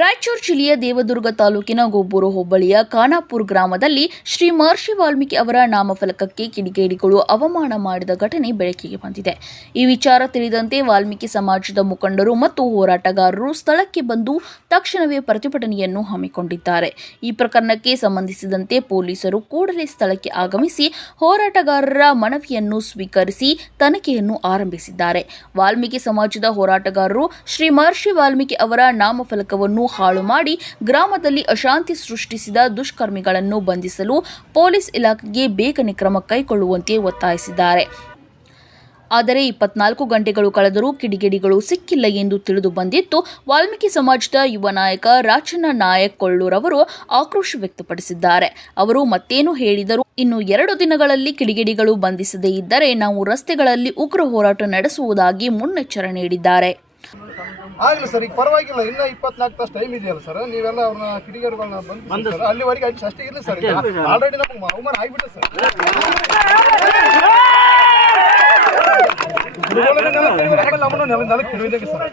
ರಾಯಚೂರು ಜಿಲ್ಲೆಯ ದೇವದುರ್ಗ ತಾಲೂಕಿನ ಗೊಬ್ಬೂರು ಹೋಬಳಿಯ ಖಾನಾಪುರ ಗ್ರಾಮದಲ್ಲಿ ಶ್ರೀ ಮಹರ್ಷಿ ವಾಲ್ಮೀಕಿ ಅವರ ನಾಮಫಲಕಕ್ಕೆ ಕಿಡಿಗೇಡಿಗಳು ಅವಮಾನ ಮಾಡಿದ ಘಟನೆ ಬೆಳಕಿಗೆ ಬಂದಿದೆ. ಈ ವಿಚಾರ ತಿಳಿದಂತೆ ವಾಲ್ಮೀಕಿ ಸಮಾಜದ ಮುಖಂಡರು ಮತ್ತು ಹೋರಾಟಗಾರರು ಸ್ಥಳಕ್ಕೆ ಬಂದು ತಕ್ಷಣವೇ ಪ್ರತಿಭಟನೆಯನ್ನು ಹಮ್ಮಿಕೊಂಡಿದ್ದಾರೆ. ಈ ಪ್ರಕರಣಕ್ಕೆ ಸಂಬಂಧಿಸಿದಂತೆ ಪೊಲೀಸರು ಕೂಡಲೇ ಸ್ಥಳಕ್ಕೆ ಆಗಮಿಸಿ ಹೋರಾಟಗಾರರ ಮನವಿಯನ್ನು ಸ್ವೀಕರಿಸಿ ತನಿಖೆಯನ್ನು ಆರಂಭಿಸಿದ್ದಾರೆ. ವಾಲ್ಮೀಕಿ ಸಮಾಜದ ಹೋರಾಟಗಾರರು ಶ್ರೀ ಮಹರ್ಷಿ ವಾಲ್ಮೀಕಿ ಅವರ ನಾಮಫಲಕವನ್ನು ಹಾಳು ಮಾಡಿ ಗ್ರಾಮದಲ್ಲಿ ಅಶಾಂತಿ ಸೃಷ್ಟಿಸಿದ ದುಷ್ಕರ್ಮಿಗಳನ್ನು ಬಂಧಿಸಲು ಪೊಲೀಸ್ ಇಲಾಖೆಗೆ ಬೇಗನೆ ಕ್ರಮ ಕೈಗೊಳ್ಳುವಂತೆ ಒತ್ತಾಯಿಸಿದ್ದಾರೆ. ಆದರೆ 24 ಗಂಟೆಗಳು ಕಳೆದರೂ ಕಿಡಿಗೇಡಿಗಳು ಸಿಕ್ಕಿಲ್ಲ ಎಂದು ತಿಳಿದು ಬಂದಿತ್ತು. ವಾಲ್ಮೀಕಿ ಸಮಾಜದ ಯುವ ನಾಯಕ ರಾಚಣ್ಣ ನಾಯಕ್ ಕೊಳ್ಳೂರ್ ಅವರು ಆಕ್ರೋಶ ವ್ಯಕ್ತಪಡಿಸಿದ್ದಾರೆ. ಅವರು ಮತ್ತೇನು ಹೇಳಿದರು, ಇನ್ನು 2 ದಿನಗಳಲ್ಲಿ ಕಿಡಿಗೇಡಿಗಳು ಬಂಧಿಸದೇ ಇದ್ದರೆ ನಾವು ರಸ್ತೆಗಳಲ್ಲಿ ಉಗ್ರ ಹೋರಾಟ ನಡೆಸುವುದಾಗಿ ಮುನ್ನೆಚ್ಚರಿಕೆ ನೀಡಿದ್ದಾರೆ. ಆಗಲಿ ಸರ್, ಈಗ ಪರವಾಗಿಲ್ಲ, ಇನ್ನ 24 ತಾಸು ಟೈಮ್ ಇದೆಯಲ್ಲ ಸರ್, ನೀವೆಲ್ಲ ಅವ್ರನ್ನ ಕಿಡಿಗೇಡಿಗಳನ್ನ ಬಂದು ಸರ್ ಅಲ್ಲಿವರೆಗೆ ಅಷ್ಟೇ ಇರಲಿ ಸರ್. ಆಲ್ರೆಡಿ ನಮ್ಗೆ ಅವಮಾನ ಆಗಿಬಿಟ್ಟು ಸರ್, ನೆಲಕ್ಕೆ ತಿಳಿಯೋದಕ್ಕೆ ಸರ್.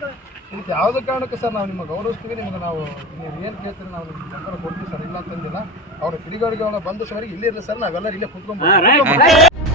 ಇದಕ್ಕೆ ಯಾವುದೇ ಕಾರಣಕ್ಕೆ ಸರ್ ನಾವು ನಿಮಗೆ ಗೌರವಿಸ್ತೀವಿ, ನಿಮಗೆ ನಾವು ನೀವು ಏನು ಕೇಳ್ತೀರಿ ನಾವು ನಿಮ್ಗೆ ಬೆಂಬಲ ಕೊಡ್ತೀವಿ ಸರ್, ಇಲ್ಲ ಅಂತಂದಿಲ್ಲ. ಅವ್ರ ಕಿಡಿಗೇಡಿಗಳನ್ನ ಬಂದು ಸರ್ ಇಲ್ಲೇ ಇರಲಿ ಸರ್, ನಾವೆಲ್ಲರೂ ಇಲ್ಲೇ ಕುತ್ಕೊಂಡು